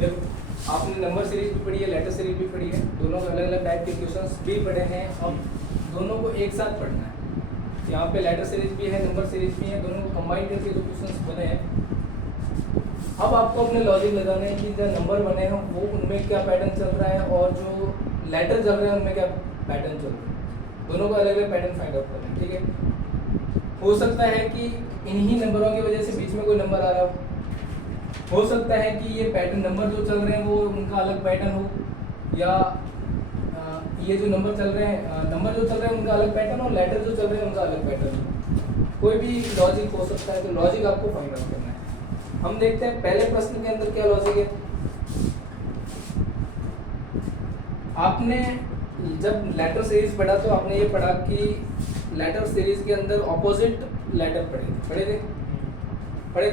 देखो आपने number series भी पढ़ी है, लेटर सीरीज भी पढ़ी है, दोनों के अलग अलग टाइप के क्वेश्चंस भी पढ़े हैं। अब दोनों को एक साथ पढ़ना है। यहाँ पे लेटर सीरीज भी है, नंबर सीरीज भी है, दोनों को कंबाइन करके जो क्वेश्चंस बने हैं, अब आपको अपने लॉजिक लगाना है कि जो नंबर बने हैं वो उनमें क्या पैटर्न चल रहा है और जो लेटर चल रहे हैं उनमें क्या पैटर्न चल रहा है। दोनों का अलग अलग पैटर्न फाइंड आउट करना है, ठीक है। हो सकता है कि इन्हीं नंबरों की वजह से बीच में कोई नंबर आ रहा हो सकता है कि ये पैटर्न नंबर जो चल रहे हैं वो उनका अलग पैटर्न हो, या ये जो नंबर चल रहे हैं नंबर जो चल रहे हैं उनका अलग पैटर्न और लेटर जो चल रहे हैं उनका अलग पैटर्न हो। कोई भी लॉजिक हो सकता है, तो लॉजिक आपको फाइंड आउट करना है। हम देखते हैं पहले प्रश्न के अंदर क्या लॉजिक है। आपने जब लेटर सीरीज पढ़ा तो आपने ये पढ़ा कि लेटर सीरीज के अंदर ऑपोजिट लेटर पढ़े थे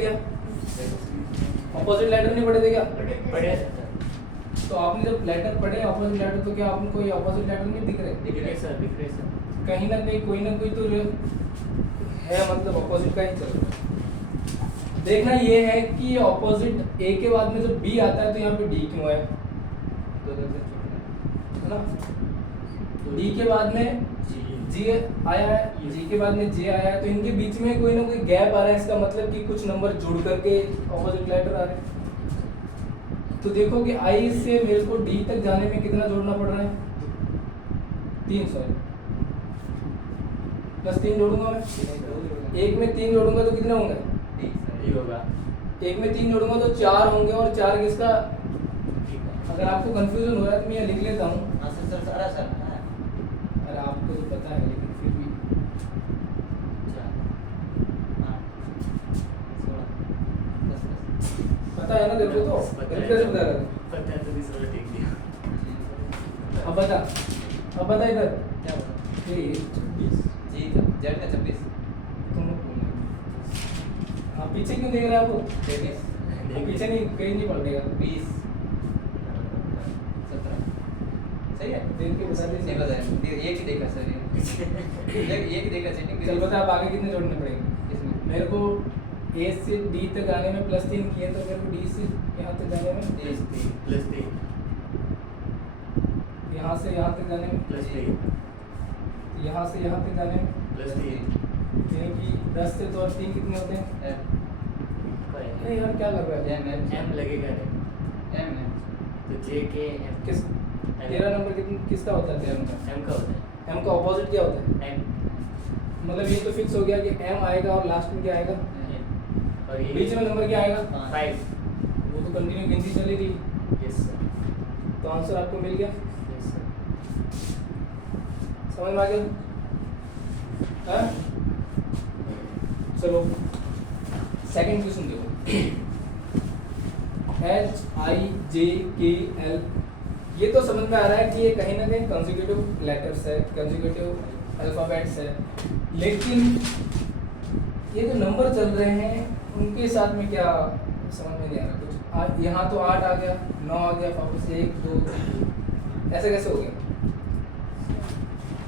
क्या? ऑपोजिट लेटर नहीं पढ़े थे क्या? पढ़े। तो आपने जब लेटर पढ़े ऑपोजिट लेटर, तो क्या आपको ये ऑपोजिट लेटर नहीं दिख रहे सर। कहीं ना कहीं कोई ना कोई तो है, मतलब ऑपोजिट का ही चल रहा है। देखना ये है कि ऑपोजिट ए के बाद में जब बी आता है तो यहाँ पे डी क्यों है ना? डी के बाद में जी आया है, जी के बाद में जे आया है, तो इनके बीच में कोई ना कोई गैप आ रहा है। इसका मतलब कि कुछ नंबर जुड़ करके ऑपोजिट लेटर आ रहे हैं। तो देखो कि आई से मेरे को डी तक जाने में कितना जोड़ना पड़ रहा है? 300 प्लस 3 जोड़ूंगा मैं, एक में 3 जोड़ूंगा तो कितने होंगे? एक में 3 जोड़ूंगा तो 4 होंगे, और 4 किसका? अगर आपको कंफ्यूजन हो रहा है तो मैं लिख लेता हूँ। अरे आपको तो पता है, लेकिन फिर भी पता है ना, देखो तो कैसे बता रहा है। अब बता इधर क्या बोला? ये 26 तुम लोग बोलना। आप पीछे क्यों देख रहे हैं? आपको पीछे नहीं, कहीं नहीं पलटेगा। 20 17 सही है। देख के बता नहीं दे। बताया, एक ही देखा सर, एक ही देखा सेटिंग। चल बता, आप आगे कितने जोड़ने पड़ेंगे? इसमें मेरे को ए से डी तक आने में +3 किए, तो मेरे को डी से यहाँ तक जाने में +3 यहाँ से यहाँ तक जाने में +3 यहाँ से यहाँ तक जाने में +3 यानी कि 10 से तो और 3 कितने होते हैं? अरे यार क्या कर रहा है? M लगेगा रे। M है तो J के M किस 13 नंबर किसका होता है? 13 नंबर M का होता है। M का ऑपोजिट क्या होता है? M मतलब ये तो फिक्स हो गया कि M आएगा और लास्ट में क्या आएगा? और ये बीच में नंबर क्या आएगा? 5। वो तो कंटिन्यू गिनती चलेगी। Yes sir. तो आंसर आपको मिल गया, यस सर। समझ में आ गया? हाँ? चलो सेकंड क्वेश्चन देखो। HIJKL, ये तो समझ में आ रहा है कि ये कहीं ना कहीं कंसेक्यूटिव लेटर्स है, कंसेक्यूटिव अल्फाबेट्स है, लेकिन ये जो नंबर चल रहे हैं उनके साथ में क्या समझ में नहीं आ रहा कुछ। यहाँ तो 8 आ गया, 9 आ गया, वापस 1 2 3, ऐसे कैसे हो गया?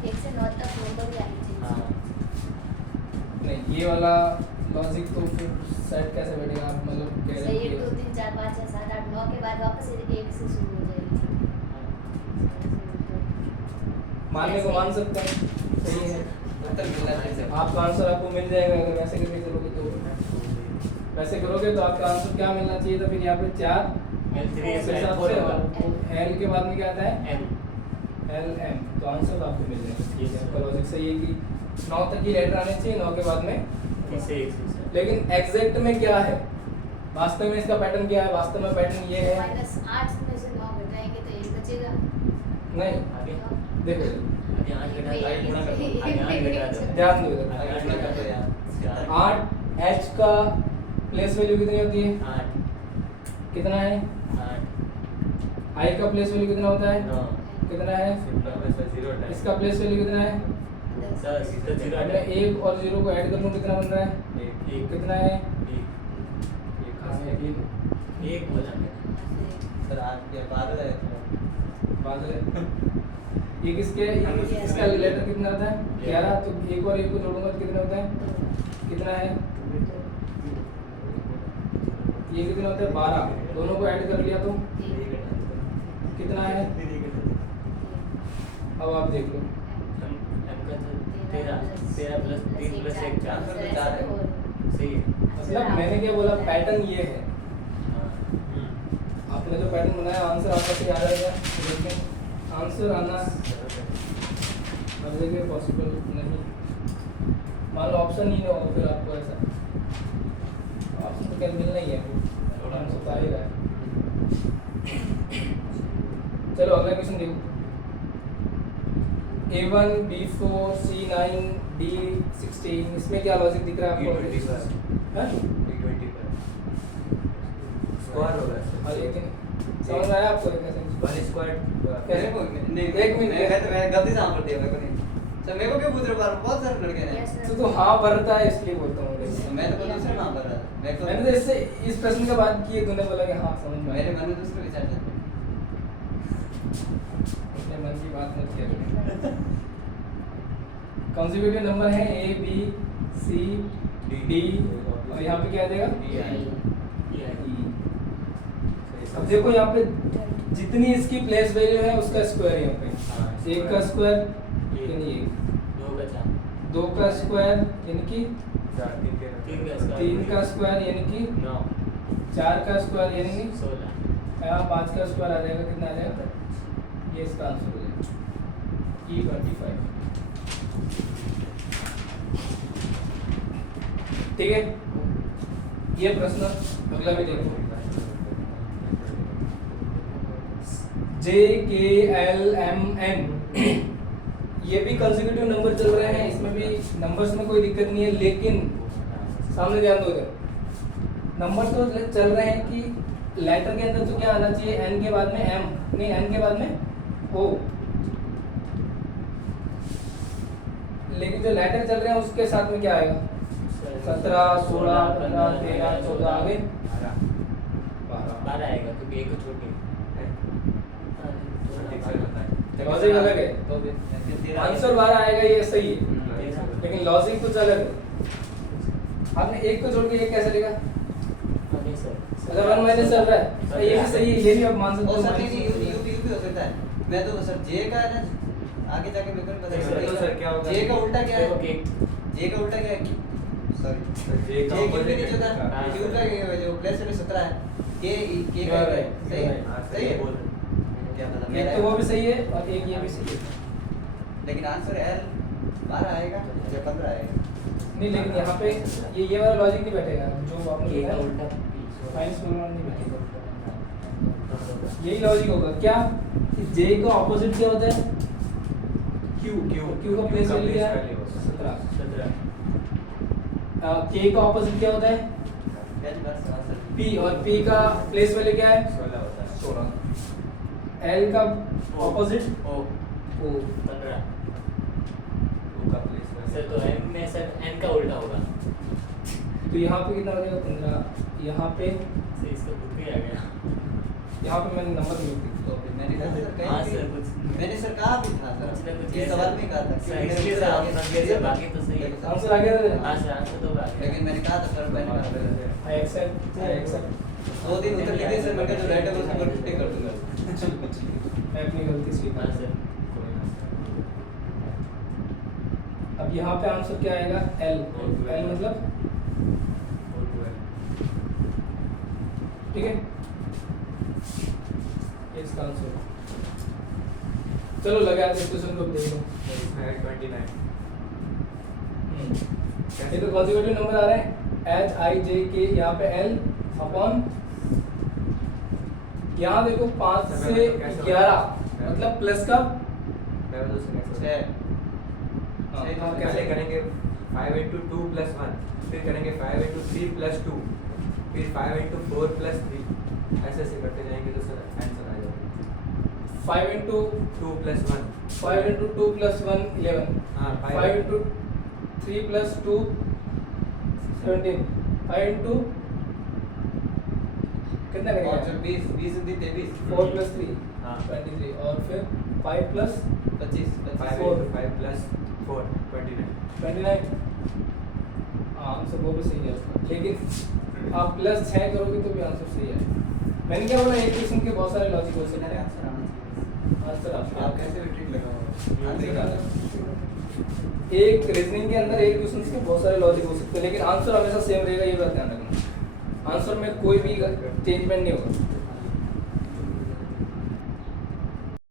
1 से 9 तक नंबर भी आनी चाहिए। हाँ नहीं, ये वाला लॉजिक तो फिर सेट कैसे बैठेगा? आप मतलब कह रहे सही है, हैं 2 3 4 5 6 7 8 9 के बाद वापस 1 से शुरू हो जाएगी। मानने को मान सकते हैं, सही है। उत्तर मिलना चाहिए। आपका आंसर आपको मिल जाएगा अगर वैसे करके चलोगे तो। वैसे करोगे तो आपका आंसर क्या मिलना चाहिए था? फिर यहाँ पे 4 L3 उस हिसाब से, और एल के बाद में क्या आता है? M LM, तो आंसर आपको मिल जाएगा। Yes, sir. आपका लॉजिक सही है कि 9 तक ही लेटर आने चाहिए, 9 के बाद में। इसे 1 से लेकिन एग्जैक्ट में क्या है? वास्तव में इसका पैटर्न क्या है? वास्तव में पैटर्न ये है, -8 में से 9 घटाएंगे तो 1 बचेगा। नहीं आगे देखो आगे 8 घटा दो, आगे गुणा कर दो, आगे 8 घटा दो, ध्यान दो इधर। आगे 8 गुणा कर दो यार। 8 H का प्लेस वैल्यू कितनी होती है? 8 कितना है? 8 I का प्लेस वैल्यू कितना होता है? 9 कितना है? इसका प्लेस वैल्यू कितना है? 10 तो 0 अब मैं 1 और 0 को ऐड कर लूं, कितना बन रहा है? 1 कितना है? 1 बोला सर आपके बादल है बादल है। ये किसके, इसका लेटर कितना होता है? 11। तो 1 और 1 को जोड़ूंगा तो कितना होता है? कितना है? ये कितना होता है 12, दोनों को ऐड कर लिया तो कितना है? अब आप देख लो, सही है। मतलब मैंने क्या बोला, पैटर्न ये है। आपने जो पैटर्न बनाया आंसर आपका सही आ जाएगा। तो देखिए आंसर आना अब देखिए पॉसिबल नहीं, मान लो ऑप्शन ही ना हो फिर आपको ऐसा ऑप्शन तो क्या मिलना ही है, आंसर तो आ ही रहा है। चलो अगला क्वेश्चन देखो, A1 B4 C9 D16, इसमें क्या लॉजिक दिख रहा है आपको? हाँ? स्क्वायर होगा और लेकिन समझ में आया आपको कैसे? 1 स्क्वायर कैसे? एक मिनट मैं गलती से आंसर दिया मेरे को नहीं सर। मेरे को क्यों पूछ रहे हो बार बार? बहुत सारे लड़के हैं। Yes, sir. तो हाँ भरता है इसलिए बोलता हूँ मैं। मैं तो कोई दूसरा नाम भर रहा था। मैंने तो इससे इस प्रश्न के बाद किए, तूने बोला कि हाँ समझ में आया। मेरे मन में दूसरे विचार थे। अपने मन की बात मत किया करें। कंसेक्यूटिव नंबर है A B C D और यहाँ पे क्या आ जाएगा? E। अब देखो यहाँ पे जितनी इसकी प्लेस वैल्यू है उसका स्क्वायर यहाँ पे, एक का स्क्वायर यानी 2 का स्क्वायर यानी कि 3 का स्क्वायर यानी कि 4 का स्क्वायर यानी कि यहाँ 5 का स्क्वायर आ जाएगा, कितना आ जाएगा? ये इसका आंसर हो जाएगा E25। ठीक है, ये प्रश्न अगला भी देखो, JKLMN ये भी कंसेक्यूटिव नंबर चल रहे हैं, इसमें भी नंबर्स में कोई दिक्कत नहीं है, लेकिन सामने ध्यान दो इधर, नंबर तो चल रहे हैं कि लेटर के अंदर तो क्या आना चाहिए? N के बाद में M, नहीं N के बाद में O, लेकिन जो लेटर चल रहे हैं उसके साथ में क्या आएगा? 17, 16, 15, 13, 14 आगे 12 आएगा क्योंकि एक को छोड़ के लॉजिक अलग है, आंसर 12 आएगा, ये सही है, लेकिन लॉजिक कुछ अलग है। आपने एक को छोड़ के एक कैसे लेगा? अगर 1 माइनस चल रहा है तो ये भी सही है, ये भी आप मान सकते हो। सर नहीं यूपी हो सकता है। मैं तो सर जे का है ना, आगे जाके मेरे को नहीं तो पता सर क्या होगा? जे का उल्टा क्या है? जे का उल्टा क्या है? सॉरी जे जे क्यों भी नहीं होता? क्यू का जो प्लेस में 17 है, के का है, सही है, सही है। क्या पता एक तो वो भी सही है और एक ये भी सही है। लेकिन आंसर एल 12 आएगा या 15 आएगा? नहीं, लेकिन यहाँ पे ये वाला लॉजिक नहीं बैठेगा जो आपने बताया, साइंस में नहीं बैठेगा, यही लॉजिक होगा क्या? जे का ऑपोजिट क्या होता है? क्यू का प्लेस वैल्यू क्या है? 17। के का ऑपोजिट क्या होता है? पी, और पी का प्लेस वैल्यू क्या है? 16। एल का ऑपोजिट ओ ओ, 15 सर। तो एम में सर एन का उल्टा होगा, तो यहाँ पे कितना हो जाएगा? 15। यहाँ पे सर इसका बुक ही आ गया। यहाँ पे मैंने नंबर नहीं लिखा, तो मैंने कहा सर कहीं हाँ भी- सर, कुछ मैंने सर कहा भी था सर, कुछ ना कुछ ये ऐसा- सवाल में कहा था सर, इसलिए सर आप समझे सर, बाकी तो सही है। आंसर आ गया था? हाँ सर, आंसर तो आ गया। लेकिन मैंने कहा था सर, मैंने कहा था आई एक्सेप्ट 2 दिन उत्तर लिखे सर, मैं कहा जो राइट होगा उसको टिक कर दूंगा। मैं अपनी गलती स्वीकार हाँ सर। अब यहाँ पे आंसर क्या आएगा? एल। एल मतलब ठीक है, ये इसका आंसर। चलो लगा इस क्वेश्चन को देख लो। ये तो कंसेक्यूटिव नंबर आ रहे हैं एच आई जे के, यहाँ पे एल अपॉन, यहाँ देखो 5 से 11 मतलब प्लस का हाँ, कैसे करेंगे? 5 into 2 plus 1, फिर करेंगे 5 into 3 plus 2, फिर 5 into 4 plus 3, ऐसे ऐसे करते जाएंगे तो सर आंसर आ जाएगा। 5 into 2 plus 1, 5 into 2 plus 1 11, हाँ 5 into 3 plus 2 17, 5 into कितना और करेंगे? जो 20 उनकी 23 4 plus 3 हाँ 23 और फिर 5 plus 25 5 4 into 5 plus 4 29। 29। हाँ आंसर वो भी सही है उसका, लेकिन आप प्लस 6 करोगे तो भी आंसर सही है। मैंने क्या बोला, एक क्वेश्चन के बहुत सारे लॉजिक हो सकते मेरे हैं। आंसर आना चाहिए। आंसर आप आप कैसे भी ट्रिक ट्रिक लगाओ। आना। एक रीजनिंग के अंदर एक क्वेश्चन के बहुत सारे लॉजिक हो सकते हैं, लेकिन आंसर हमेशा सेम रहेगा, ये बात ध्यान रखना। आंसर में कोई भी चेंजमेंट नहीं होगा।